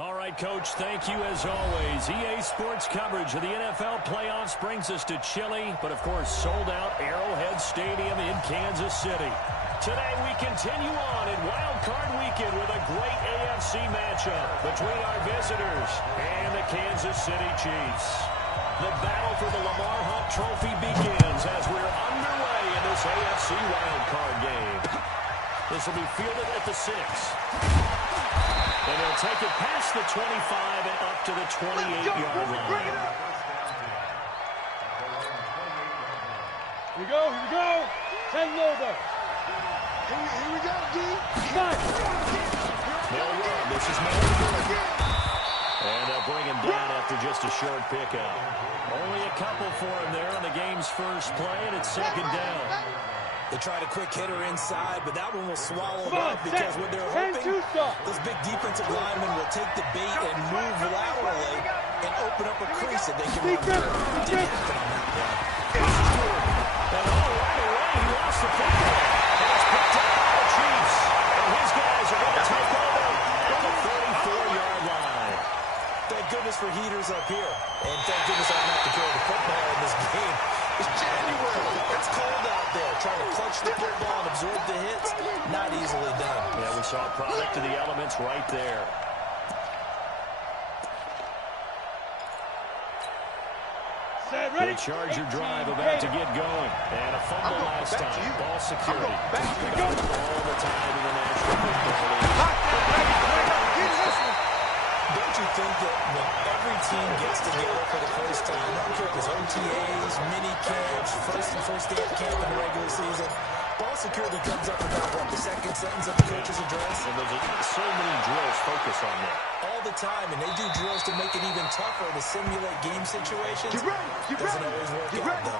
All right, Coach, thank you as always. EA Sports coverage of the NFL playoffs brings us to chilly, but of course sold-out Arrowhead Stadium in Kansas City. Today we continue on in WildCard Weekend with a great AFC matchup between our visitors and the Kansas City Chiefs. The battle for the Lamar Hunt Trophy begins as we're underway in this AFC wildcard game. This will be fielded at the 6. And they'll take it past the 25 and up to the 28-yard line. Here we go. 10 over. Here we go, D. They'll run. This is Madden. And they'll bring him down after just a short pickup. Only a couple for him there on the game's first play, and it's second down. They tried a quick hitter inside, but that one will swallow it up because what they're hoping, this big defensive lineman will take the bait and move laterally and open up a crease that they can run through. Didn't happen on that play. And right away, he lost the football. And it's picked up by the Chiefs. And his guys are going to take over at the 34-yard line. Thank goodness for heaters up here. And thank goodness I don't have to carry the football in this game. It's January. It's cold out there. Trying to clutch the football and absorb the hits, not easily done. Yeah, we saw a product of the elements right there. The Charger drive about to get going. And a fumble last time. Ball security. All the time in the National Football League. Don't you think that when every team gets together for the first time, I don't care if it's OTAs, mini camps, first day of camp in the regular season, ball security comes up about, what, the second sentence of the coach's address? And there's so many drills focus on that. All the time, and they do drills to make it even tougher to simulate game situations. Get ready. Doesn't always work out, though.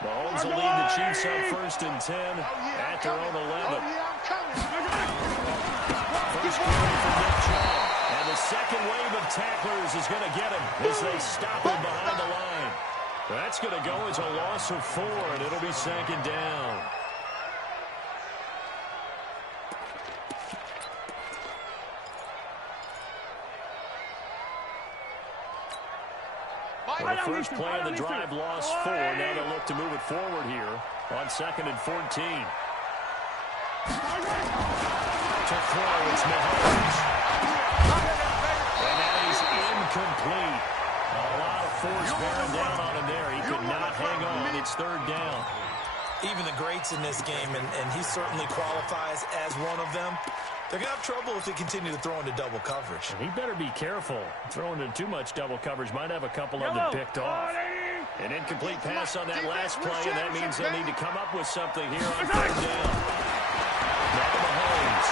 Mahomes will lead the Chiefs up first and 10 at their own 11. First carry for Nick Chubb. And the second wave of tacklers is going to get him as they stop him behind the line. That's going to go as a loss of 4, and it'll be second down. The first play of the drive lost 4. Now they'll look to move it forward here on 2nd and 14. To throw, it's Mahomes. And that is incomplete. A lot of force bearing down on him there. He could not hang on. It's 3rd down. Even the greats in this game, and he certainly qualifies as one of them, they're going to have trouble if they continue to throw into double coverage. He better be careful. Throwing into too much double coverage might have a couple of them picked off. An incomplete pass on that last play, and that means they'll need to come up with something here on 3rd down. Now Mahomes.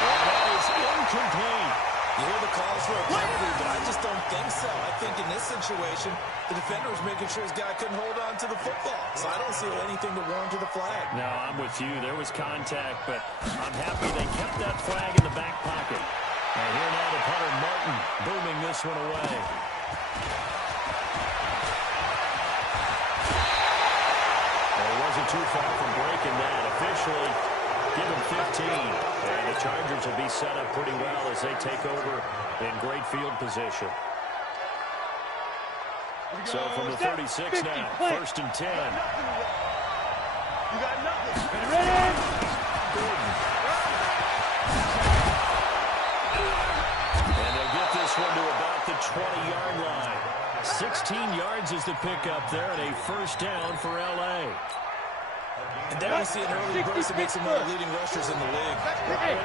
Well, that is incomplete. You hear the calls for a penalty, but I just don't think so. I think in this situation, the defender was making sure his guy couldn't hold on to the football. So I don't see anything to warrant to the flag. No, I'm with you. There was contact, but I'm happy they kept that flag in the back pocket. And here now the punter, Martin, booming this one away. Well, he wasn't too far from breaking that. Officially, give him 15. And the Chargers will be set up pretty well as they take over in great field position. So from the 36 now, 1st and 10. You got nothing. Ready? And they'll get this one to about the 20-yard line. 16 yards is the pickup there, and a 1st down for L.A. And there we see an early burst that makes him one of the leading rushers in the league. I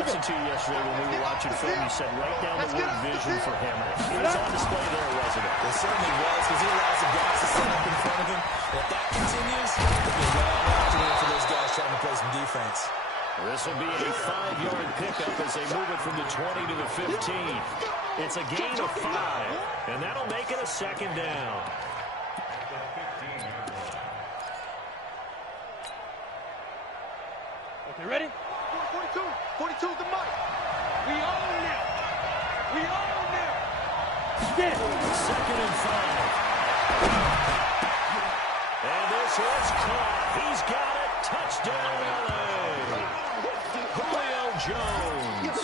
listened to you yesterday when we were watching film. You said right down the word vision for him. It was on display there, wasn't it? It certainly was, because he allows the guys to set up in front of him. And if that continues, it'll be a long afternoon for those guys trying to play some defense. This will be a 5-yard pickup as they move it from the 20 to the 15. It's a gain of 5, and that'll make it a 2nd down. Okay, ready? 42 the mic. We own it. We own it. Get it. 2nd and 5. And this is caught. He's got it. Touchdown, LA. Julio Jones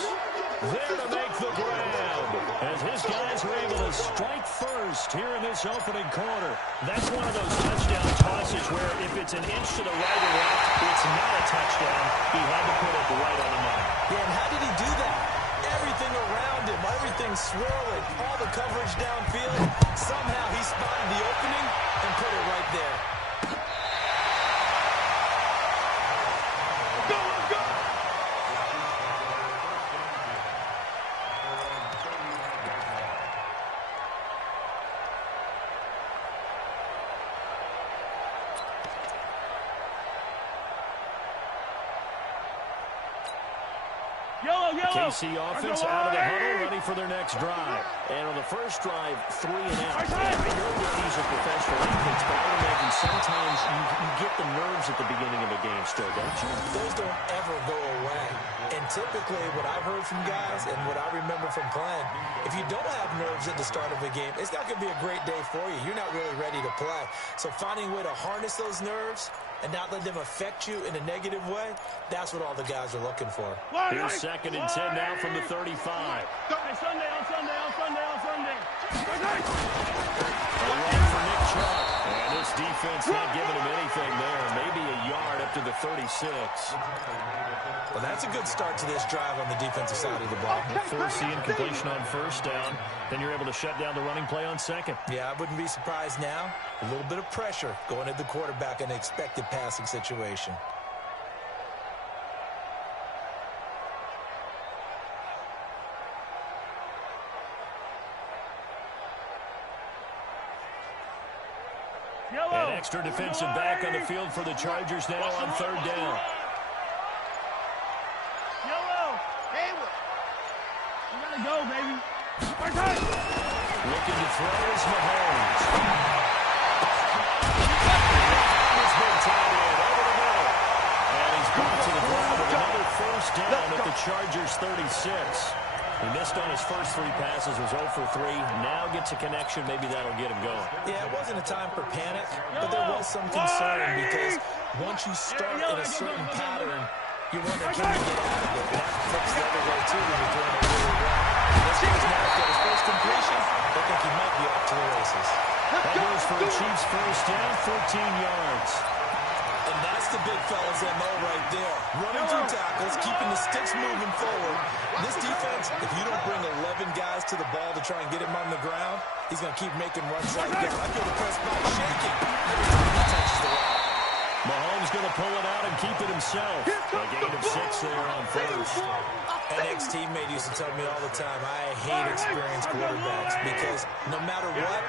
there to make the grab as his guys are able to strike first here in this opening quarter. That's one of those touchdown tosses where if it's an inch to the right or left, it's not a touchdown. He had to put it right on the money. Yeah, and how did he do that? Everything around him, everything swirling, all the coverage downfield. Somehow he spotted the opening and put it right there. Go, let's go! KC offense out of the huddle, ready for their next drive. And on the first drive, 3 and out. I know that these are professional athletes, but I would imagine sometimes you get the nerves at the beginning of a game still, don't you? Those don't ever go away. And typically what I've heard from guys and what I remember from playing, if you don't have nerves at the start of a game, it's not going to be a great day for you. You're not really ready to play. So finding a way to harness those nerves and not let them affect you in a negative way, that's what all the guys are looking for. Here's 2nd and 10 now from the 35. Sunday. A run for Nick Chubb. And this defense not giving him anything there. Maybe a yard up to the 36. Well, that's a good start to this drive on the defensive side of the ball. Force the incompletion on first down. Then you're able to shut down the running play on second. Yeah, I wouldn't be surprised now. A little bit of pressure going at the quarterback in an expected passing situation. An extra defensive back on the field for the Chargers now on 3rd down. You gotta go, baby. Looking to throw is Mahomes. He's been tied in over the middle. And he's brought to the ground with another first down at the Chargers 36. He missed on his first 3 passes, was 0 for 3. Now gets a connection. Maybe that'll get him going. Yeah, it wasn't a time for panic, but there was some concern because once you start in a certain pattern, you wonder, can you get out of it? That flips the other way, too, when you're doing it really well. This guy's now got his first completion. I think he might be off to the races. That goes for a Chiefs first down, 14 yards. And that's the big fella's MO right there. Running through tackles, keeping the sticks moving forward. This defense, if you don't bring 11 guys to the ball to try and get him on the ground, he's going to keep making runs like that. I feel the press box shaking every time he touches the rock. Mahomes going to pull it out and keep it himself. A gain of 6 there on first. An ex-teammate used to tell me all the time, I hate experienced quarterbacks because no matter what,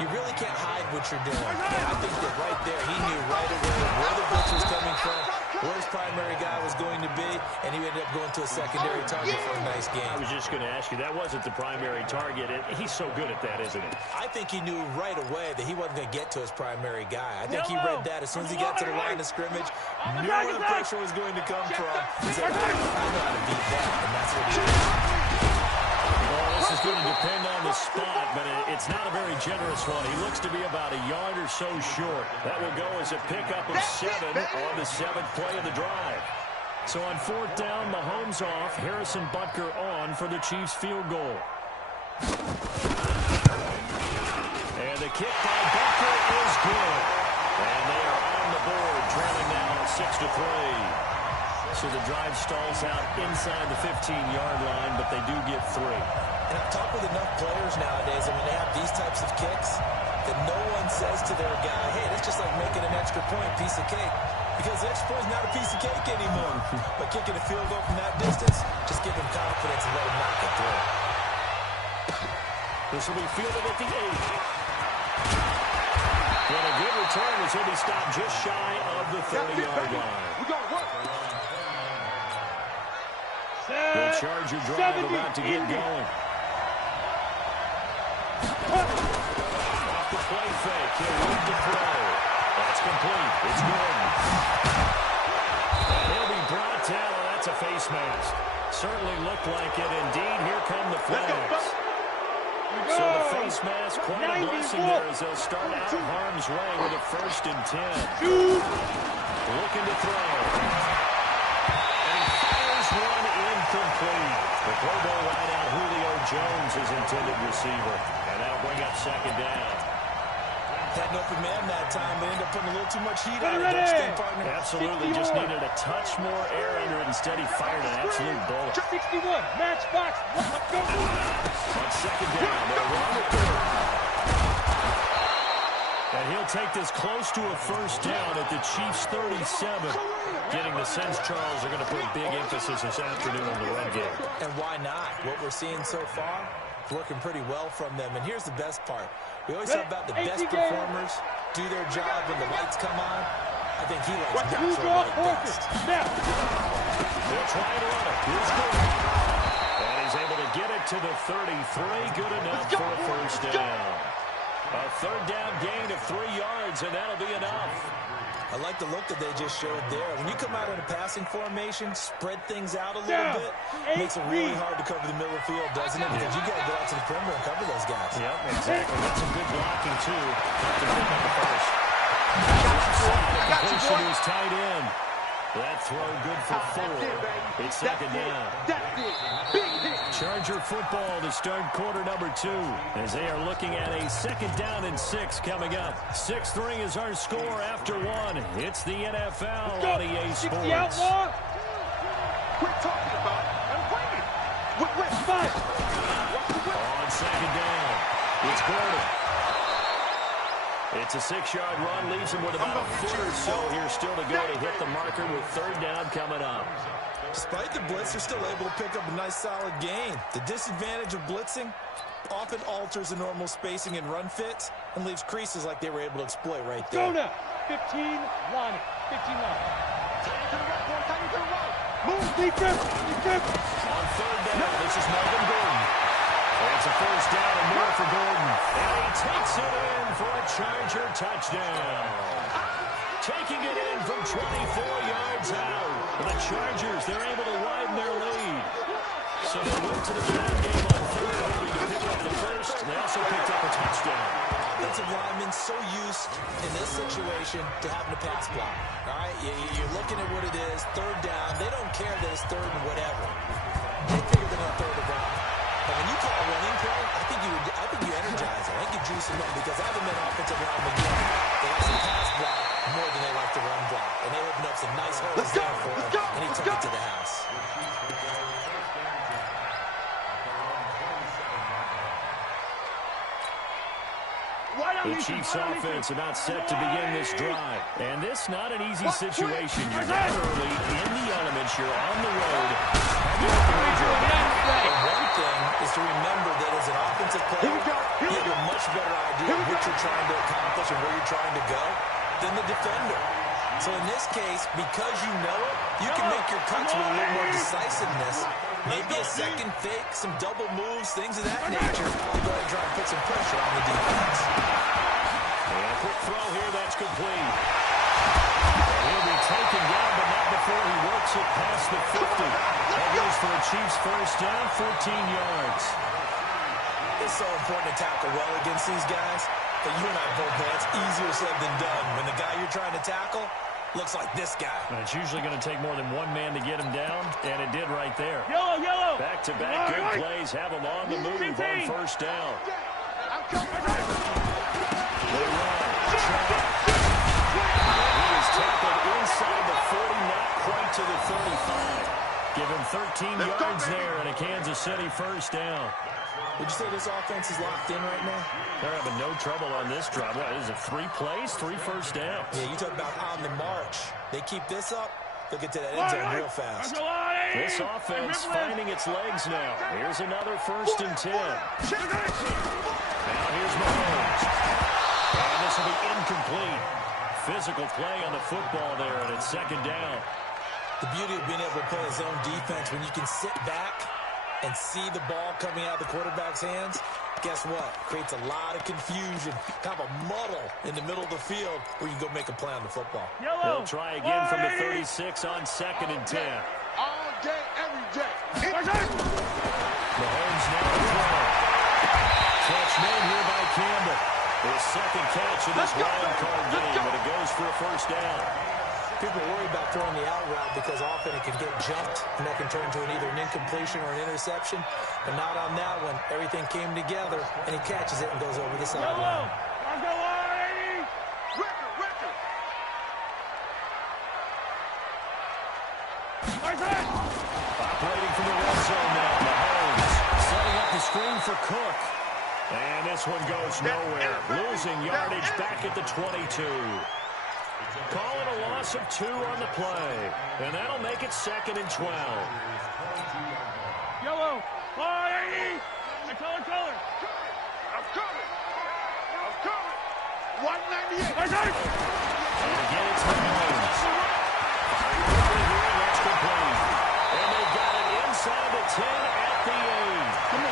you really can't hide what you're doing. And I think that right there, he knew right away where the blitz was coming from, where his primary guy was going to be, and he ended up going to a secondary target for a nice game. I was just going to ask you, that wasn't the primary target. He's so good at that, isn't he? I think he knew right away that he wasn't going to get to his primary guy. I think he read that as soon as he got to the line of scrimmage, knew where the pressure was going to come from. He said, I know how to beat that, and that's what he did. Well, this is going to depend on the spot, but it's not a very generous one. He looks to be about a yard or so short. That will go as a pickup of 7 on the 7th play of the drive. So on 4th down, Mahomes off, Harrison Butker on for the Chiefs field goal. And the kick by Butker is good. And they are on the board, trailing now 6-3. So the drive stalls out inside the 15-yard line, but they do get 3. And I've talked with enough players nowadays, and when they have these types of kicks, that no one says to their guy, hey, that's just like making an extra point, piece of cake. Because the extra point is not a piece of cake anymore. But kicking a field goal from that distance, just give him confidence and let him knock it through. This will be fielded at the 8. And a good return as he'll be stopped just shy of the 30-yard line. We got work. The Charger drive about to get going. Off the play fake. He'll lead to throw. That's complete. It's Gordon. And he'll be brought down. That's a face mask. Certainly looked like it. Indeed, here come the flags. So the face mask, quite a blessing there as they'll start out of harm's way with a 1st and 10. Looking to throw. And he fires one incomplete. The Pro Bowl wideout Julio Jones is intended receiver. And that'll bring up 2nd down. Had an open man that time, but ended up putting a little too much heat on it, don't you think, partner? Absolutely, just needed a touch more air under it. Instead, he fired an absolute bullet. 61, match box, let's go. On 2nd down, they'll run the 3rd. And he'll take this close to a 1st down at the Chiefs' 37. Getting the sense Charles are going to put big emphasis this afternoon on the run game. And why not? What we're seeing so far, working pretty well from them. And here's the best part. We always talk about the best performers do their job when the lights come on. I think he likes natural light best. They'll try to run it. Here's Gordon. And he's able to get it to the 33. Good enough for a 1st down. A 3rd down gain of 3 yards, and that'll be enough. I like the look that they just showed there. When you come out in a passing formation, spread things out a little bit, makes it really hard to cover the middle of the field, doesn't it? Because you got to go out to the perimeter and cover those guys. Yep, exactly. That's some good blocking, too, to pick up the 1st. Completion is tight end. That throw good for 4. It's 2nd down. Charger football to start quarter number 2 as they are looking at a 2nd down and 6 coming up. 6-3 is our score after 1. It's the NFL on EA Sports. Quit talking about it. I'm playing. On 2nd down, it's Gordon. It's a 6-yard run, leaves him with about a foot or so here still to go to hit the marker with 3rd down coming up. Despite the blitz, they're still able to pick up a nice, solid gain. The disadvantage of blitzing often alters the normal spacing and run fits and leaves creases like they were able to exploit right there. Go now. 15 line. 15 line. Move, defense. On 3rd down, this is Melvin Gordon. It's a 1st down and more for Gordon. And he takes it in for a Charger touchdown. Taking it in from 24 yards out. The Chargers, they're able to widen their lead. So they went to the ground game on 3rd, hoping to pick up the 1st. They also picked up a touchdown. Offensive linemen so used in this situation to having a pass block. All right, you're looking at what it is, 3rd down. They don't care that it's 3rd and whatever. They figure they're going to throw the ball. But when you call a running play, I think you energize it. I think you juice them up because I haven't been offensive linemen yet. They like to pass block more than they like to run block. And they opened up some nice holes there for him, and he took it to the house. The Chiefs offense about set to begin this drive. And this not an easy situation. You're down early, in the elements, you're on the road. One thing is to remember that as an offensive player, you have a much better idea of what you're trying to accomplish and where you're trying to go than the defender. So in this case, because you know it, you can make your cuts with a little more decisiveness. Maybe a second fake, some double moves, things of that nature. I'll go ahead and try and put some pressure on the defense. And a quick throw here, that's complete. He'll be taken down, but not before he works it past the 50. That goes for a Chiefs 1st down, 14 yards. It's so important to tackle well against these guys. But you and I both know it's easier said than done. When the guy you're trying to tackle looks like this guy. And it's usually going to take more than one man to get him down, and it did right there. Yellow. Back-to-back good plays have him on the move on 1st down. They run. He is tackled inside the 40, not quite to the 35. Give him 13 yards there and a Kansas City 1st down. Would you say this offense is locked in right now? They're having no trouble on this drive. What is it, 3 plays, 3 1st downs? Yeah, you talk about on the march. They keep this up, they'll get to that end zone real fast. This offense finding its legs now. Here's another 1st and 10. Now here's Mahomes. And this will be incomplete. Physical play on the football there, and it's 2nd down. The beauty of being able to play a zone defense, when you can sit back and see the ball coming out of the quarterback's hands, guess what? Creates a lot of confusion, kind of a muddle in the middle of the field where you can go make a play on the football. They'll try again from the 36 on 2nd and 10. All day, every day. Mahomes now to throw. catch made here by Campbell. His second catch of this wild card game, and it goes for a first down. People worry about throwing the out route because often it can get jumped, and that can turn into either an incompletion or an interception. But not on that one. Everything came together, and he catches it and goes over the sideline. Operating from the red zone now, Mahomes setting up the screen for Cook. And this one goes nowhere. Losing yardage back at the 22. Calling a loss of 2 on the play. And that'll make it 2nd and 12. Yellow. 480. Color. I'm coming. 198. And again, it's Mahomes. That's complete. And they got it inside the 10 at the 8.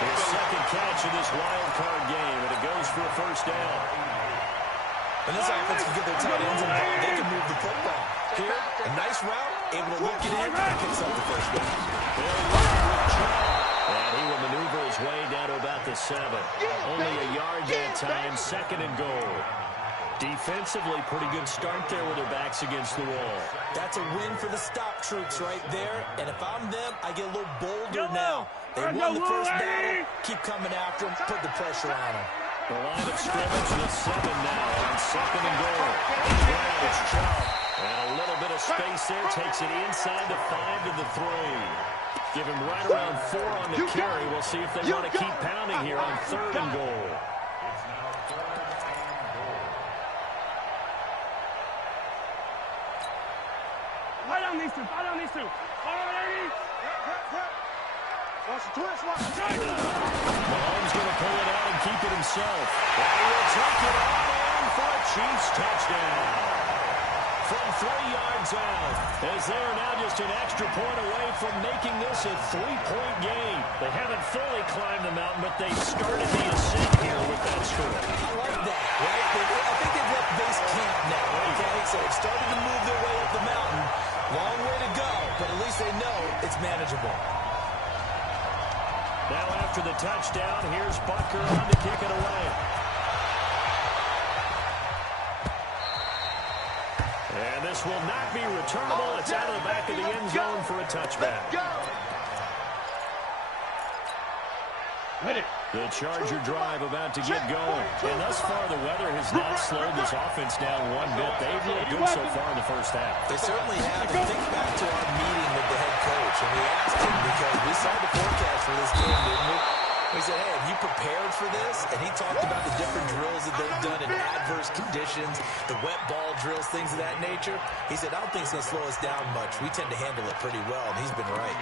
His second catch of this wild card game, and it goes for a first down. And this offense can get their tight ends involved. They can move the football. Here, a nice route, able to look it in, and picks up the first down. And he will maneuver his way down to about the 7. Only a yard that time, 2nd and goal. Defensively, pretty good start there with their backs against the wall. That's a win for the stop troops right there. And if I'm them, I get a little bolder now. They won the first battle. Keep coming after them. Put the pressure on them. The line of scrimmage is 7 now on 2nd and goal. It's Chubb. And a little bit of space there. Takes it inside the 5 to the 3. Give him right around 4 on the carry. We'll see if they want to keep pounding here on 3rd and goal. Fight on these two. Watch the twist. Mahomes going to pull it out and keep it himself. And he'll take it all in for a Chiefs touchdown. From 3 yards out, as they are now just an extra point away from making this a 3-point game. They haven't fully climbed the mountain, but they've started the ascent here with that score. I like that, right? I think they've left base camp now, okay? So they've started to move their way up the mountain. Long way to go, but at least they know it's manageable. Now after the touchdown, here's Butker on to kick it away. And this will not be returnable. It's out of the back of the end zone for a touchback. The Charger drive about to get going. And thus far, the weather has not slowed this offense down one bit. They've looked good so far in the first half. They certainly have. And think back to our meeting with the head coach. And we asked him, because we saw the forecast for this game, didn't we? We said, hey, have you prepared for this? And he talked about the different drills that they've done in adverse conditions, the wet ball drills, things of that nature. He said, I don't think it's going to slow us down much. We tend to handle it pretty well, and he's been right.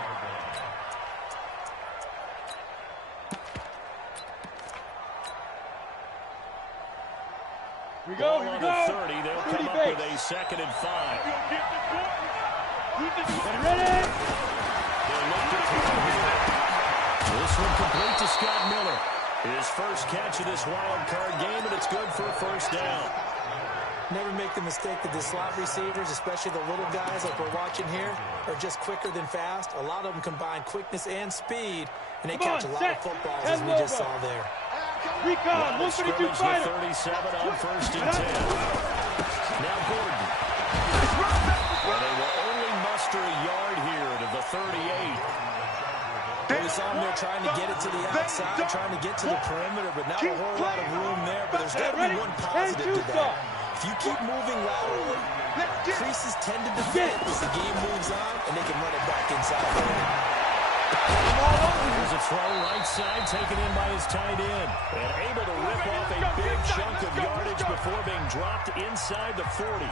Here we go. On the 30, they'll come up with a 2nd and 5. Ready? This one complete to Scott Miller. His first catch of this wild card game, and it's good for a first down. Never make the mistake that the slot receivers, especially the little guys like we're watching here, are just quicker than fast. A lot of them combine quickness and speed, and they catch a lot of footballs, as we just saw there. Recon, 132 fighter. 37 on 1st and 10. Now Gordon. Well, they will only muster a yard here to the 38. We saw him there trying to get it to the outside, trying to get to the perimeter, but not a whole lot of room there. But there's got to be one positive to that. If you keep moving laterally, creases tend to defend as the game moves on, and they can run it back inside. Here's a throw right side, taken in by his tight end. And able to rip off a big chunk of yardage before being dropped inside the 40.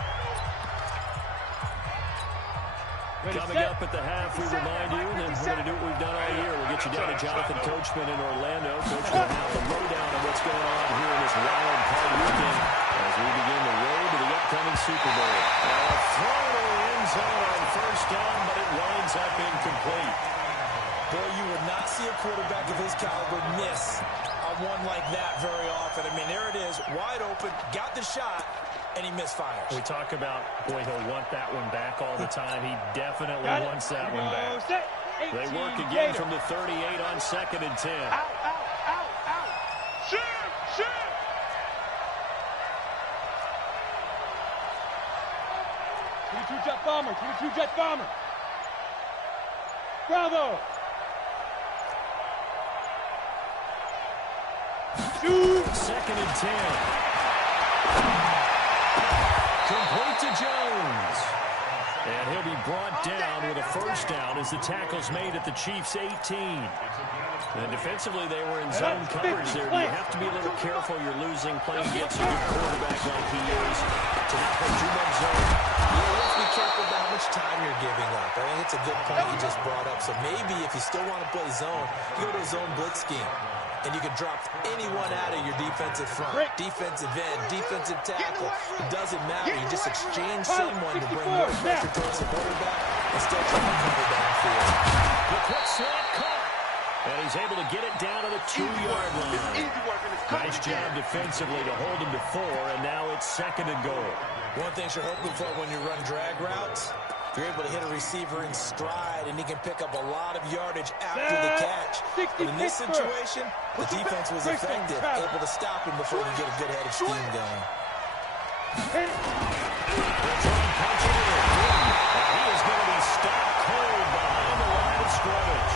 Coming up at the half, we remind you that we're going to do what we've done all year. We'll get you down to Jonathan Coachman in Orlando. Coach will have the lowdown on what's going on here in this wild card weekend as we begin the road to the upcoming Super Bowl. A throw to the end zone on first down, but it winds up incomplete. Boy, you would not see a quarterback of his caliber miss a one like that very often. I mean, there it is, wide open, got the shot, and he misfires. We talk about, boy, he'll want that one back all the time. He definitely wants that one back. They work again from the 38 on 2nd and 10. Shift. 22-jet bomber. 22-jet bomber. Bravo. Shoot. 2nd and 10. Complete to Jones. And he'll be brought down with a first down as the tackle's made at the Chiefs' 18. And defensively, they were in zone coverage there. You have to be a little careful. You're losing playing against a good quarterback like he is to not play too much zone. You have to be careful about how much time you're giving up. I think it's a good point you just brought up. So maybe if you still want to play zone, you go to a zone blitz scheme. And you can drop anyone out of your defensive front, defensive end, defensive tackle. It doesn't matter. You just exchange someone to bring more pressure towards the quarterback and still try to cover downfield. The quick slant caught. And he's able to get it down to the 2-yard line. Nice job defensively to hold him to 4, and now it's 2nd and goal. One thing you're hoping for when you run drag routes, you're able to hit a receiver in stride, and he can pick up a lot of yardage after the catch. But in this situation, the defense was effective, able to stop him before he get a good head of steam going. He is going to be stopped cold behind the line of scrimmage.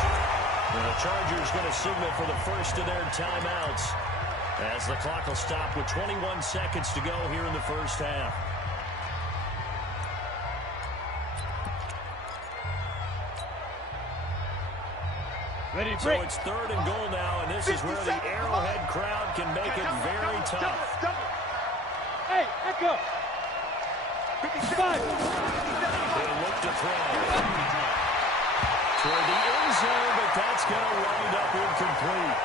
And the Chargers going to signal for the first of their timeouts as the clock will stop with 21 seconds to go here in the first half. Ready, so it's 3rd and goal now, and this is where the Arrowhead crowd can make it very tough. Hey, Echo. 55. They look to throw. Toward the end zone, but that's going to wind up incomplete.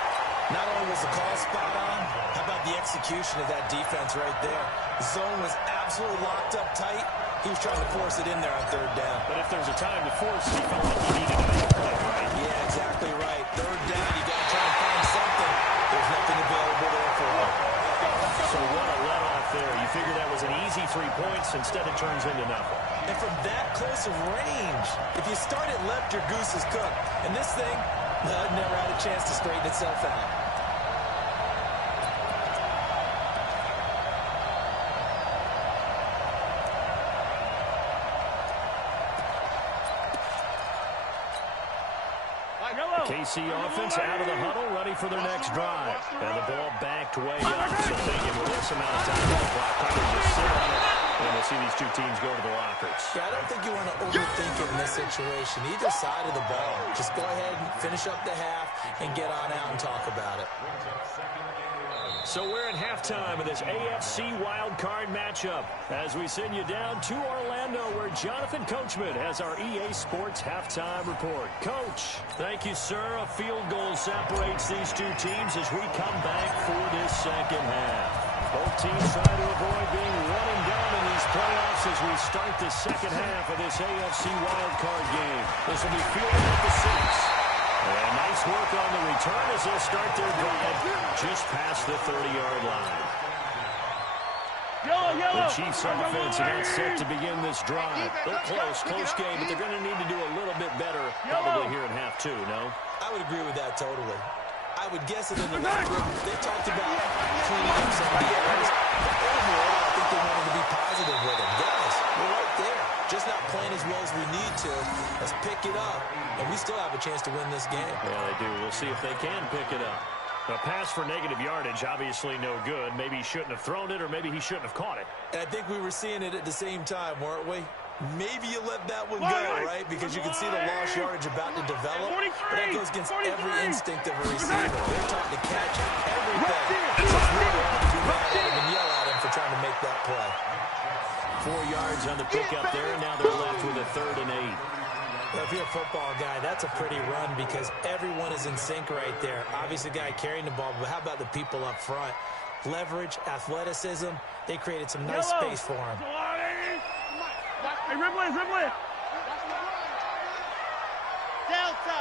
Not only was the call spot on, how about the execution of that defense right there? The zone was absolutely locked up tight. He was trying to force it in there on 3rd down. But if there's a time to force, he felt like he needed to make a play, right? Yeah, exactly right. 3rd down, you got to try and find something. There's nothing available there for him. So what a let-off there. You figure that was an easy 3 points. Instead, it turns into nothing. And from that close of range, if you start it left, your goose is cooked. And this thing, never had a chance to straighten itself out. KC offense out of the huddle, ready for their next drive. And the ball backed way up, so thinking with this amount of time on the clock, probably just sit on it, and we'll see these two teams go to the lockers. Yeah, I don't think you want to overthink it in this situation. Either side of the ball. Just go ahead and finish up the half and get on out and talk about it. So we're at halftime of this AFC wildcard matchup as we send you down to Orlando where Jonathan Coachman has our EA Sports halftime report. Coach, thank you, sir. A field goal separates these two teams as we come back for this second half. Both teams try to avoid being one and done in these playoffs as we start the second half of this AFC wildcard game. This will be fielded at the 6. And nice work on the return as they'll start their drive just past the 30-yard line. The Chiefs offense are set to begin this drive. They're close game, but they're going to need to do a little bit better probably here in half 2, no? I would agree with that totally. I would guess that in the locker room, they talked about cleaning up some of the errors. But overall, I think they wanted to be positive with them. Guys, we're right there. Just not playing as well as we need to. Let's pick it up. And we still have a chance to win this game. Yeah, they do. We'll see if they can pick it up. A pass for negative yardage, obviously no good. Maybe he shouldn't have thrown it, or maybe he shouldn't have caught it. And I think we were seeing it at the same time, weren't we? Maybe you let that one go, right? Because you can see the lost yardage about to develop. But that goes against every instinct of a receiver. They're trying to catch everything. So it's really hard to be mad at him and yell at him for trying to make that play. 4 yards on the pickup there. Now they're left with a 3rd and 8. Well, if you're a football guy, that's a pretty run because everyone is in sync right there. Obviously, the guy carrying the ball, but how about the people up front? Leverage, athleticism, they created some nice space for him. Hey, Ripley. Delta.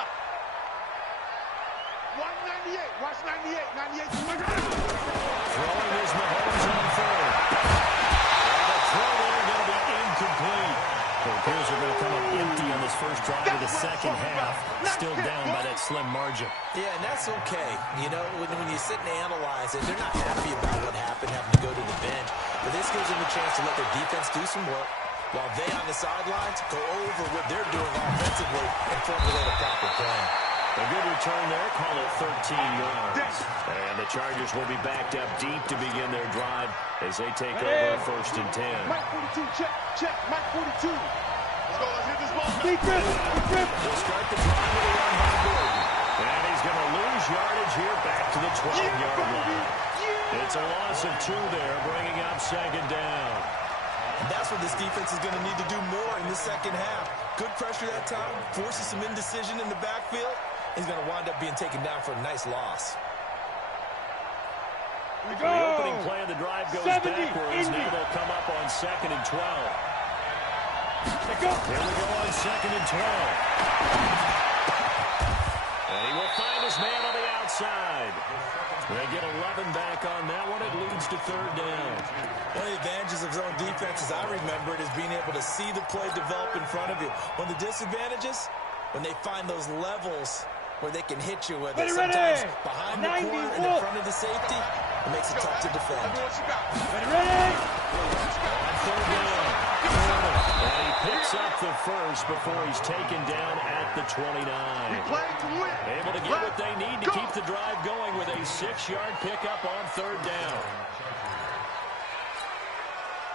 198. Watch 98. 98. Throwing is Mahomes on 3rd. And the throw there going to be incomplete. It appears they're going to come up empty on this first drive of the second half. Still down by that slim margin. Yeah, and that's okay. You know, when you sit and analyze it, they're not happy about what happened, having to go to the bench. But this gives them a chance to let their defense do some work while they on the sidelines go over what they're doing offensively and formulate a proper plan. A good return there, call it 13 yards. And the Chargers will be backed up deep to begin their drive as they take over first and 10. Mike 42, check, Mike 42. Let's go, let's hit this ball. We'll start the drive with a run by Gordon. And he's going to lose yardage here back to the 12-yard line. It's a loss of 2 there, bringing up second down. And that's what this defense is going to need to do more in the second half. Good pressure that time, forces some indecision in the backfield. He's going to wind up being taken down for a nice loss. The opening play of the drive goes backwards. Now they'll come up on 2nd and 12. Here we go on 2nd and 12. And he will find his man on the outside. They get 11 back on that one. It leads to 3rd down. One of the advantages of zone defense, as I remember it, is being able to see the play develop in front of you. One of the disadvantages, when they find those levels where they can hit you with it, sometimes behind the corner and in front of the safety, it makes it tough to defend. On 3rd down. And he picks up the first before he's taken down at the 29. Able to get what they need to keep the drive going with a 6-yard pickup on 3rd down.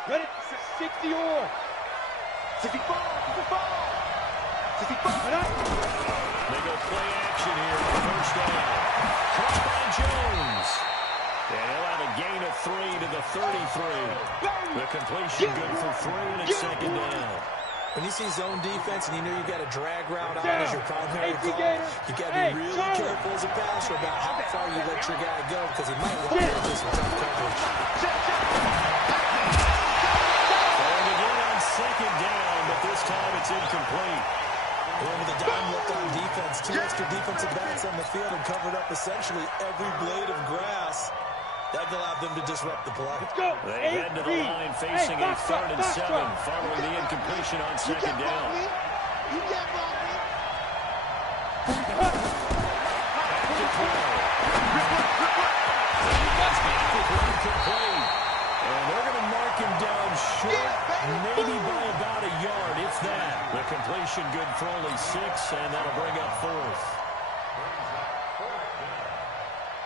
Ready? 60 or 65. They go play action here for first down. Caught by Jones. And he'll have a gain of 3 to the 33. The completion good for 3, and it's 2nd down. When you see zone defense and you know you've got a drag route on as your primary call, you got to be really careful as a passer about how far you let your guy go because he might want to get some tough coverage. And again on 2nd down, but this time it's incomplete. With a dime left on defense, 2 extra defensive backs on the field and covered up essentially every blade of grass. That allowed them to disrupt the play. They head to the line facing a 3rd and 7 following the incompletion on 2nd down. You can't block me. Back to throw. That's back with 1 complete. And they're going to mark him down short, maybe by about a yard, if that. The completion good for only 6, and that'll bring up 4th.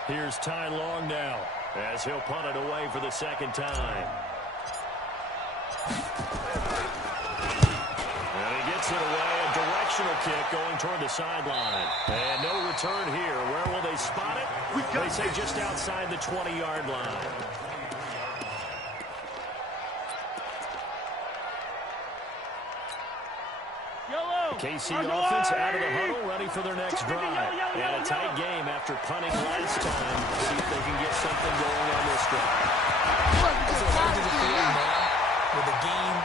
Here's Ty Long now, as he'll punt it away for the 2nd time. And he gets it away, a directional kick going toward the sideline. And no return here. Where will they spot it? They say just outside the 20-yard line. KC offense out of the huddle, ready for their next drive. And a tight game after punting last time. See if they can get something going on this drive. As they're heading to the field now, with the game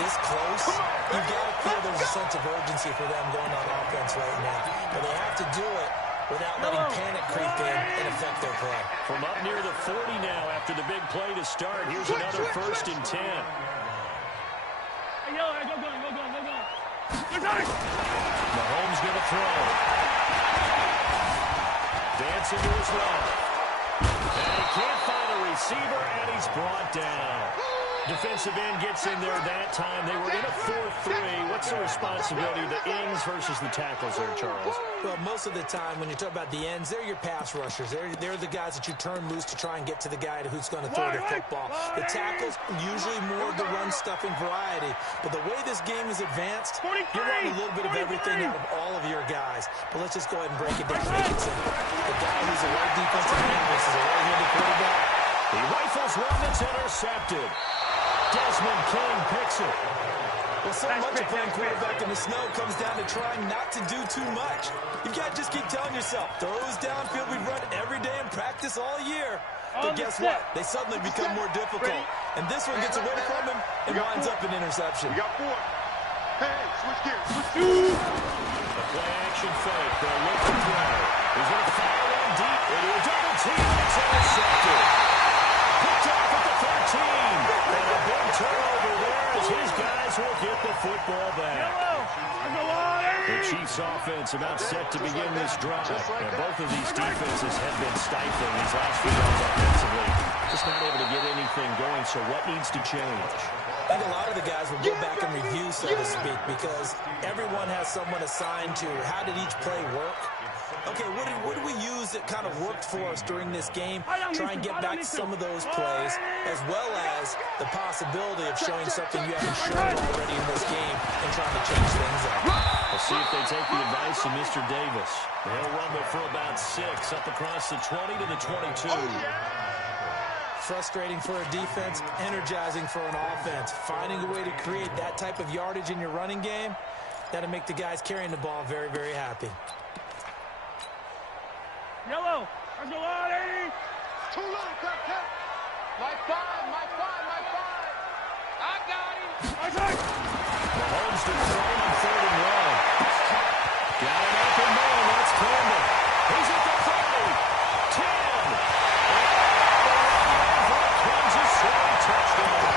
this close, you've got to feel there's a sense of urgency for them going on offense right now. But they have to do it without letting panic creep in and affect their play. From up near the 40 now after the big play to start, here's another 1st and 10. Mahomes going to throw. Dancing to his left. And he can't find a receiver, and he's brought down. Defensive end gets in there that time. They were in a 4-3. What's the responsibility of the ends versus the tackles there, Charles? Well, most of the time when you talk about the ends, they're your pass rushers. They're the guys that you turn loose to try and get to the guy who's going to throw the football. The tackles, usually more of the run-stuffing variety. But the way this game is advanced, you're wanting a little bit of everything out of all of your guys. But let's just go ahead and break it down. Make it simple. The guy who's a right defensive end versus a right-handed quarterback. He rifles one that's intercepted. Desmond King picks it. Well, so much of playing quarterback in the snow comes down to trying not to do too much. You've got to just keep telling yourself, throws downfield we run every day in practice all year. But guess what? They suddenly become more difficult. And this one gets away from him and winds up an interception. We got 4. Hey, switch gears. A play action fake. They'll look to throw. He's going to fire one deep into a double team. It's intercepted. Picked off at the 13. And a big turnover there as as his guys will get the football back. The Chiefs offense about set to begin this drive. And both of these defenses have been stifling these last few rounds offensively. Just not able to get anything going, so what needs to change? I think a lot of the guys will go back and review, so to speak, because everyone has someone assigned to how did each play work. Okay, what did we use that kind of worked for us during this game? Try and get back to some of those plays, as well as the possibility of showing something you haven't shown already in this game and trying to change things up. We'll see if they take the advice of Mr. Davis. He'll rumble for about 6 up across the 20 to the 22. Frustrating for a defense, energizing for an offense. Finding a way to create that type of yardage in your running game, that'll make the guys carrying the ball very, very happy. Yellow. Let's go, Ollie. Too low, cut. My five. I got him. Mahomes to throw on 3rd and 1. Got an open man. That's Campbell. He's at the 30. 10. Kansas City touchdown.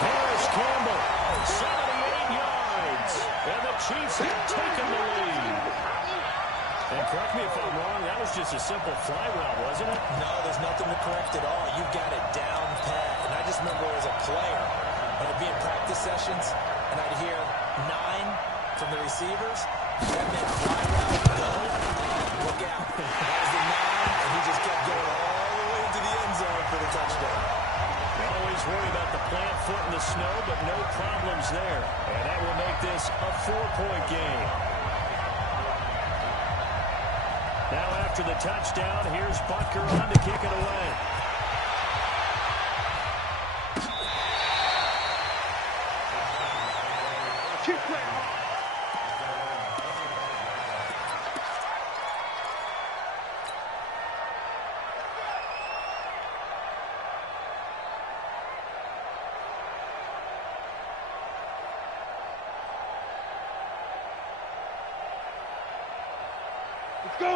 Harris Campbell, 78 yards. And the Chiefs have taken the lead. And correct me if I'm wrong, that was just a simple fly route, wasn't it? No, there's nothing to correct at all. You've got it down pat. And I just remember as a player, when I'd be in practice sessions, and I'd hear 9 from the receivers. That meant fly route, go, look out. That was the 9, and he just kept going all the way into the end zone for the touchdown. Always worry about the plant foot in the snow, but no problems there. And that will make this a 4-point game. Now after the touchdown, here's Butker on to kick it away.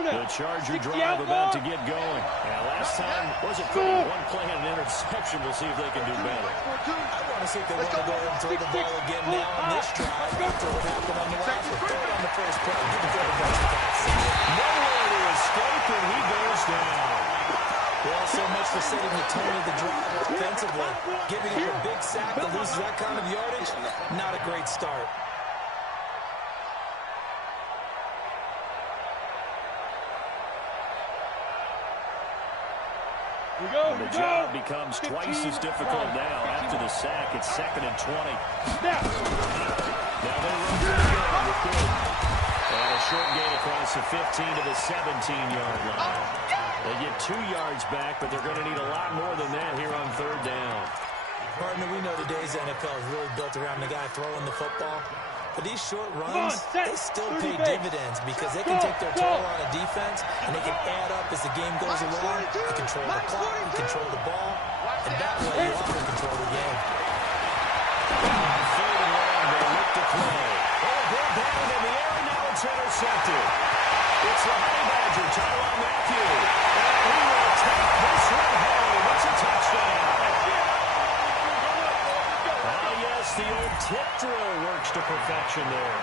The Charger drive about to get going. Now, last time wasn't pretty. One play and an interception. We'll see if they can do better. I want to see if they want to go ahead and throw the ball again now on this drive after what happened on the last one. Throw it on the first play. Give the quarterback a pass. Nowhere to escape, and he goes down. Well, so much for setting the tone of the drive offensively. Giving up a big sack that loses that kind of yardage, not a great start. The job becomes twice as difficult now. After the sack, it's 2nd and 20. Now they run it again with good. And a short gain across the 15 to the 17-yard line. They get 2 yards back, but they're going to need a lot more than that here on 3rd down. Partner, we know today's NFL is really built around the guy throwing the football. But these short runs, they still pay dividends because they can take their toll on a defense and they can add up as the game goes along. You control the clock, you control the ball, and that way you often control the game. 3rd and 1, they look to play. Oh, ball down in the air, now it's intercepted. It's the Honey Badger, Tyrann Mathieu. And he will take this one home. It's a touchdown. The old tip drill works to perfection there.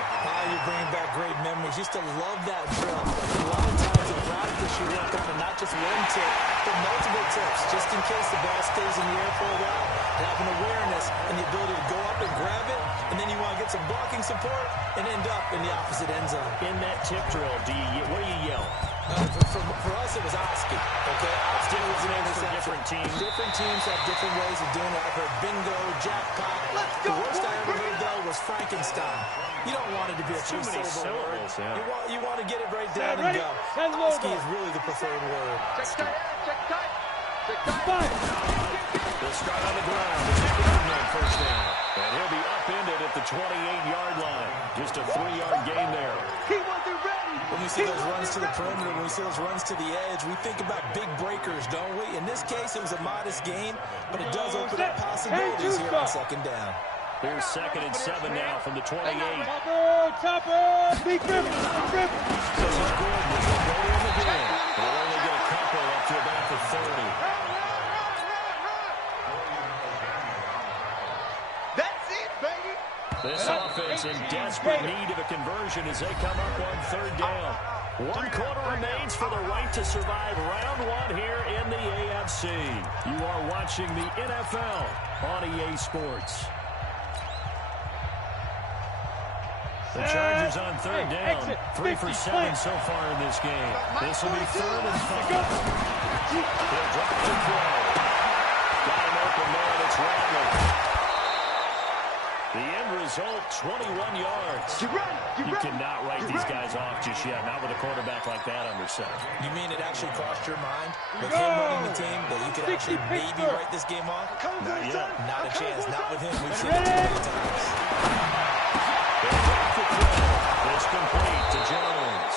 You're bringing back great memories. Used to love that drill. A lot of times in practice you work on not just one tip, but multiple tips, just in case the ball stays in the air for a while. Having awareness and the ability to go up and grab it, and then you want to get some blocking support and end up in the opposite end zone. In that tip drill, what do you yell? For us, it was Oski. Okay, Oski was an interception. Different teams. Different teams have different ways of doing it. I've heard bingo, jackpot. The worst I ever heard, though, was Frankenstein. You don't want it to be a 3-syllable word. Yeah. You want to get it right down and go. Oski is really the preferred word. Check tight. They'll start on the ground. First down. And he'll be upended at the 28-yard line. Just a 3-yard gain there. He wasn't ready. When we see those runs to the perimeter, when we see those runs to the edge, we think about big breakers, don't we? In this case, it was a modest gain, but it does open up possibilities here on 2nd down. Here's 2nd and 7 now from the 28. Chopper, big rip. This is good. This will go in again. They'll only get a couple up to about the 30. That's This offense in desperate need of a conversion as they come up on third down. 1 quarter remains for the right to survive round 1 here in the AFC. You are watching the NFL on EA Sports. The Chargers on third down. 3 for 7 so far in this game. This will be 3rd and 5. He'll drop the throw. Got an open man. It's Rattler. The end result, 21 yards. You cannot write these guys off just yet, not with a quarterback like that under center. You mean it actually crossed your mind with him running the team that you could actually maybe write this game off? Not yet. Not a chance. Not with him. We've seen it too many times. They'll drop the throw. It's complete to Jones.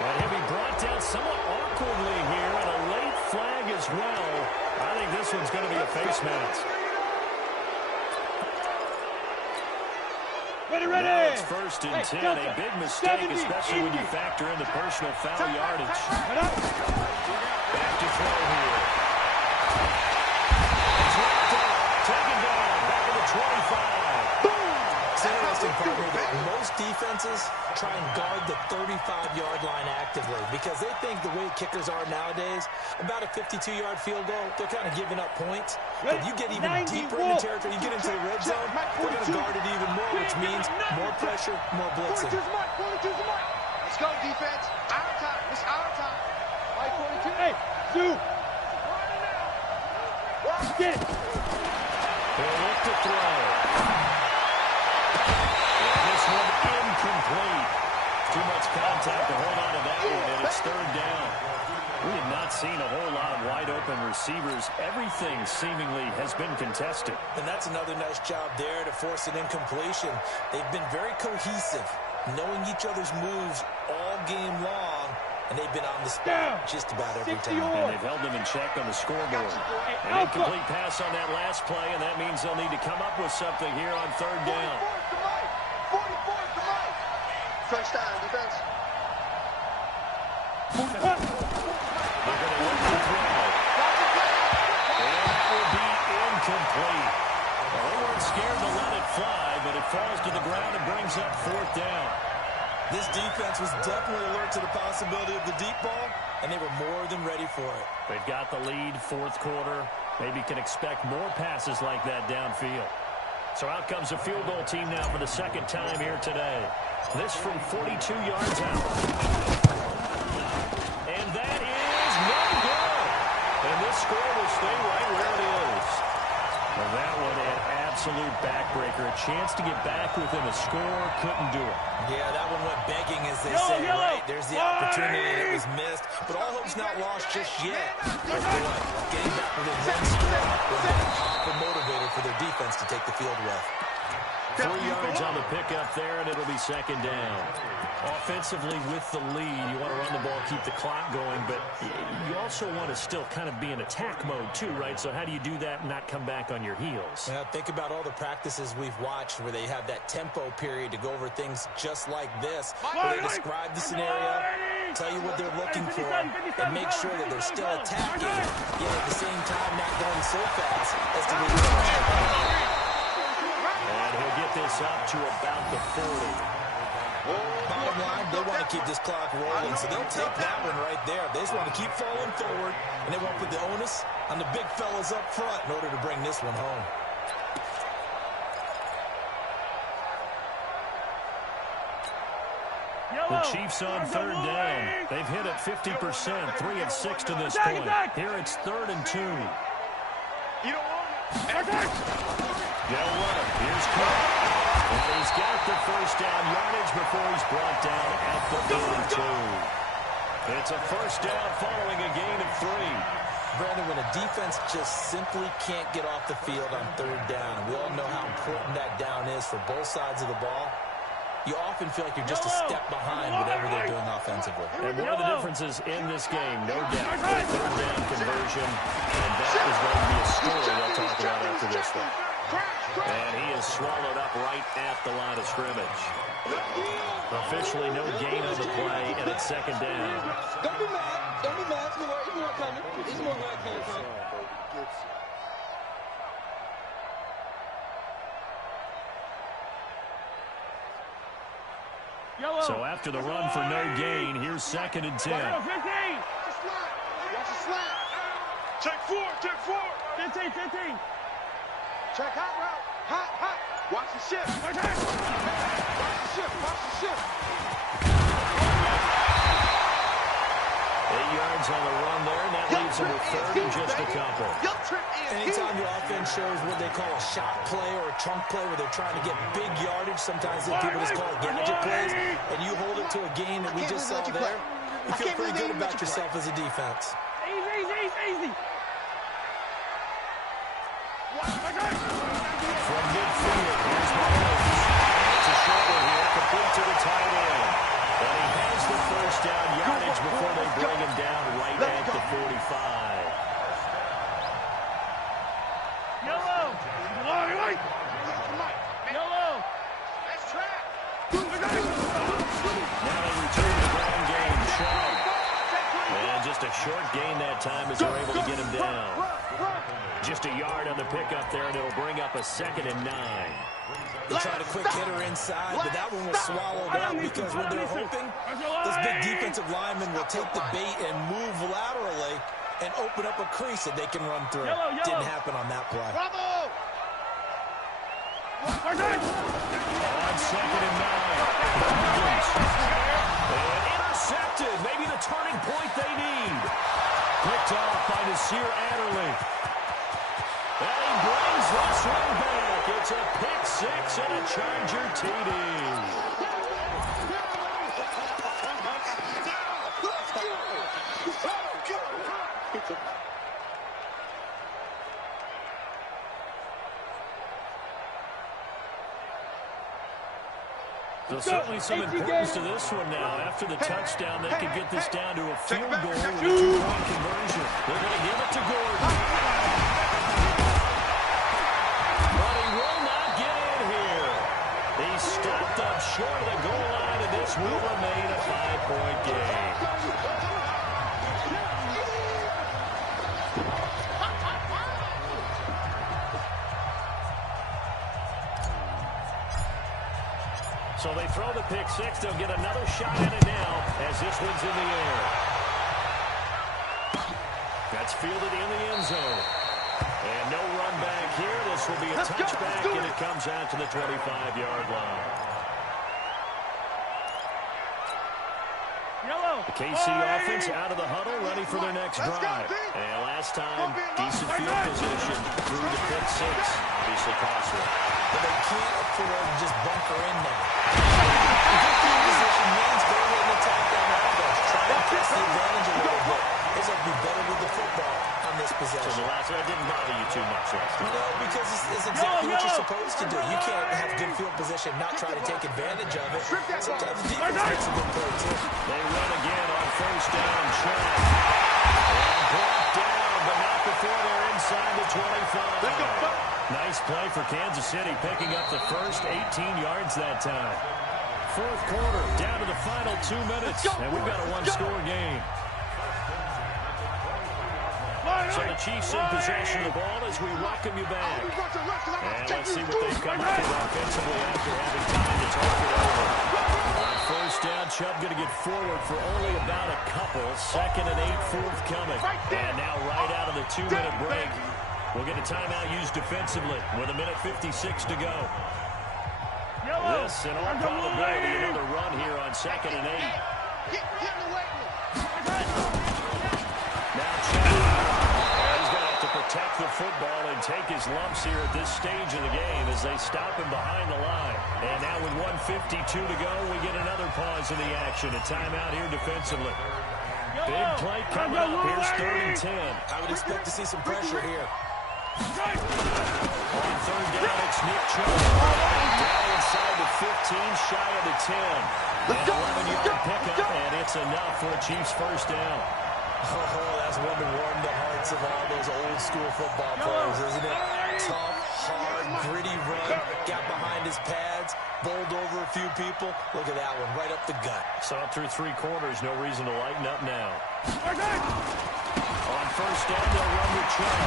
And he'll be brought down somewhat awkwardly here, and a late flag as well. I think this one's going to be a face mask. Now it's 1st and 10. A big mistake, especially when you factor in the personal foul yardage. Back to throw here. It's wrapped up. Taken down. Back to the 25. It's interesting, partner, that most defenses try and guard the 35-yard line actively because they think the way kickers are nowadays, about a 52-yard field goal, they're kind of giving up points. But you get even deeper in the territory, you get into the red zone, they're going to guard it even more, which means more pressure, more blitzing. Let's go, defense. Our time. It's our time. Mike 42. Hey, Sue. Get it. They'll look to throw. This one incomplete. Too much contact to hold on to that one, and it's 3rd down. We have not seen a whole lot of wide-open receivers. Everything seemingly has been contested. And that's another nice job there to force an incompletion. They've been very cohesive, knowing each other's moves all game long, and they've been on the spot just about every time. And they've held them in check on the scoreboard. An incomplete pass on that last play, and that means they'll need to come up with something here on 3rd down. 44 to Mike. First down, defense. They're going to look to throw. And that will be incomplete. Well, they weren't scared to let it fly, but it falls to the ground and brings up 4th down. This defense was definitely alert to the possibility of the deep ball, and they were more than ready for it. They've got the lead, 4th quarter. Maybe can expect more passes like that downfield. So out comes a field goal team now for the 2nd time here today. This from 42 yards out. And that is no good. And this score will stay right where it is. Well, that one an absolute backbreaker. A chance to get back within a score. Couldn't do it. Yeah, that one went begging, as they say, right? There's the opportunity that was missed. But all hope's not lost just yet. Boy, getting back within one score was a powerful motivator for their defense to take the field with. 3 yards on the pickup there, and it'll be 2nd down. Offensively with the lead, you want to run the ball, keep the clock going, but you also want to still kind of be in attack mode too, right? So how do you do that and not come back on your heels? Yeah, think about all the practices we've watched where they have that tempo period to go over things just like this, where they describe the scenario, tell you what they're looking for, and make sure that they're still attacking, yet at the same time not going so fast as to leave the and he'll get this up to about the 40. Bottom line, they want to keep this clock rolling, so they'll take that one right there. They just want to keep falling forward, and they want to put the onus on the big fellas up front in order to bring this one home. The Chiefs on 3rd down. They've hit it 50%, 3 of 6 to this point. Here it's 3rd and 2. You don't want it. They'll run it. Here's Cook. And he's got the 1st down yardage before he's brought down at the 32. It's a 1st down following a gain of 3. Brandon, when a defense just simply can't get off the field on 3rd down, we all know how important that down is for both sides of the ball, you often feel like you're just a step behind whatever they're doing offensively. And one of the differences in this game, no doubt, the 3rd down conversion, and that is going to be a story they'll talk about after this one. And he is swallowed up right at the line of scrimmage. Officially no gain on the play, and it's 2nd down. Don't be mad. Don't be mad. It's more coming. It's more coming. So after the run for no gain, here's 2nd and 10. Go, 15. Watch the slant. Check 4, check 4. 15, 15. Check hot route. Hot. Watch the shift. Watch the shift. Watch the shift. 8 yards on the run there, and that leaves them with 3rd and just a couple. Anytime your offense shows what they call a shot play or a chunk play where they're trying to get big yardage, sometimes people just call it gadget plays, and you hold it to a gain that we just saw there, you feel pretty good about yourself as a defense. Easy. From midfield, here's Mahomes. It's a short one here, complete to the tight end. But he has the 1st down yardage before they bring him down right at the 45. Yellow. Let's track. Now they return to the ground game. Chubb. And just a short gain that time as they're able to get him down. Just a yard on the pickup there, and it'll bring up a 2nd and 9. They tried a quick hitter inside, but that one was swallowed up because what they're hoping, this big defensive lineman will take the bait and move laterally and open up a crease that they can run through. Didn't happen on that play. Bravo! On 2nd and 9. And intercepted. Maybe the turning point they need. Picked off by Nasir Adderley. And he brings this one back. It's a pick 6 and a Charger TD. So certainly some importance to this one now. After the touchdown, they could get this down to a field goal with a 2-point conversion. They're going to give it to Gordon. But he will not get in here. He stopped up short of the goal line, and this will remain a 5-point game. So they throw the pick 6. They'll get another shot at it now as this one's in the air. That's fielded in the end zone. And no run back here. This will be a touchback, and it comes out to the 25-yard line. The KC offense out of the huddle, ready for their next drive. And last time, decent field position through the pick 6. Obviously costly. But they can't afford to just bunker in now. Good field position means go ahead and attack down the offense. Try to press the advantage a little bit. It's like be better with the football on this possession. So the last one didn't bother you too much last time. No, because it's exactly what you're supposed to do. You can't have good field position, not try to take advantage of it. Sometimes the defense makes a good play, too. They run again on 1st down. Chubb. And brought down, but not before they're inside the 25. Let's go. Nice play for Kansas City, picking up the first 18 yards that time. 4th quarter, down to the final 2 minutes, and we've got a one-score game. So the Chiefs in possession of the ball as we welcome you back. And let's see what they've come up with offensively after having time to talk it over. On 1st down, Chubb going to get forward for only about a couple. 2nd and 8 forthcoming. And now right out of the 2-minute break, we'll get a timeout used defensively with 1:56 to go. This, in all probability, another run here on 2nd and 8. Now Chubb. He's going to have to protect the football and take his lumps here at this stage of the game as they stop him behind the line. And now with 1:52 to go, we get another pause in the action. A timeout here defensively. Big play coming up. Here's 3rd and 10. I would expect to see some pressure here. On 3rd down, it's Nick Chubb. Down inside the 15, shy of the 10. An 11-yard pickup, and it's enough for a Chiefs 1st down. Oh, that's one to warm the hearts of all those old-school football players, isn't it? Tough, hard, gritty run. Got behind his pads, bowled over a few people. Look at that one, right up the gut. Saw it through 3 quarters. No reason to lighten up now. On 1st down, they'll run with Chubb.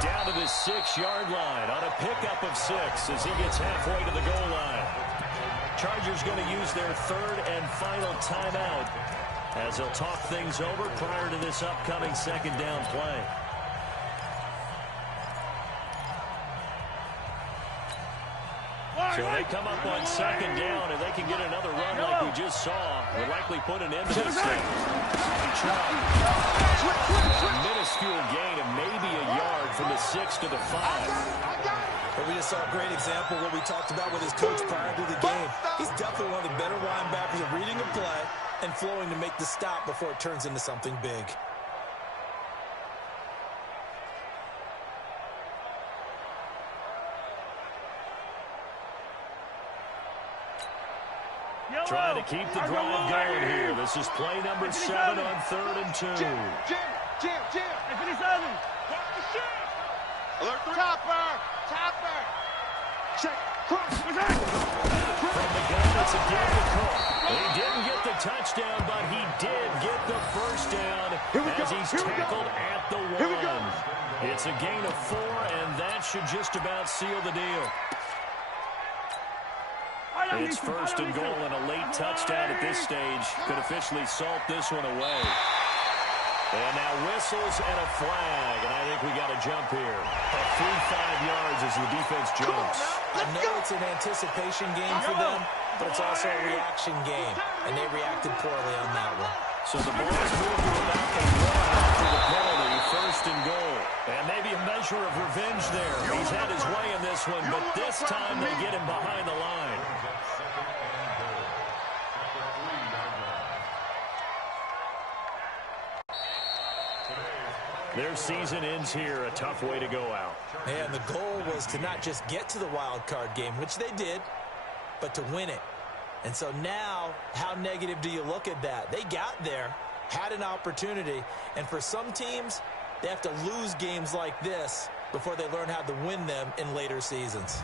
Down to the 6-yard line on a pickup of 6 as he gets halfway to the goal line. Chargers going to use their third and final timeout as they'll talk things over prior to this upcoming second down play. So they come up on second down, and they can get another run like we just saw. Will likely put an end to this thing. A minuscule gain of maybe a yard from the 6 to the 5. But we just saw a great example of what we talked about with his coach prior to the game. He's definitely one of the better linebackers at reading a play and flowing to make the stop before it turns into something big. Trying to keep the drive going here. This is play number 7 on 3rd and 2. Jim. Alert the topper. Check. From the gun, it's again to Cook. He didn't get the touchdown, but he did get the first down as he's tackled at the 1. It's a gain of 4, and that should just about seal the deal. It's 1st and goal, and a late touchdown at this stage could officially salt this one away. And now whistles and a flag, and I think we got a jump here. A free 5 yards as the defense jumps. I know it's an anticipation game for them, but it's also a reaction game, and they reacted poorly on that one. So the ball's moved to about the 1 after the penalty, 1st and goal. And maybe a measure of revenge there. He's had his way in this one, but this time they get him behind the line. Their season ends here, a tough way to go out. And the goal was to not just get to the wild card game, which they did, but to win it. And so now, how negative do you look at that? They got there, had an opportunity, and for some teams, they have to lose games like this before they learn how to win them in later seasons.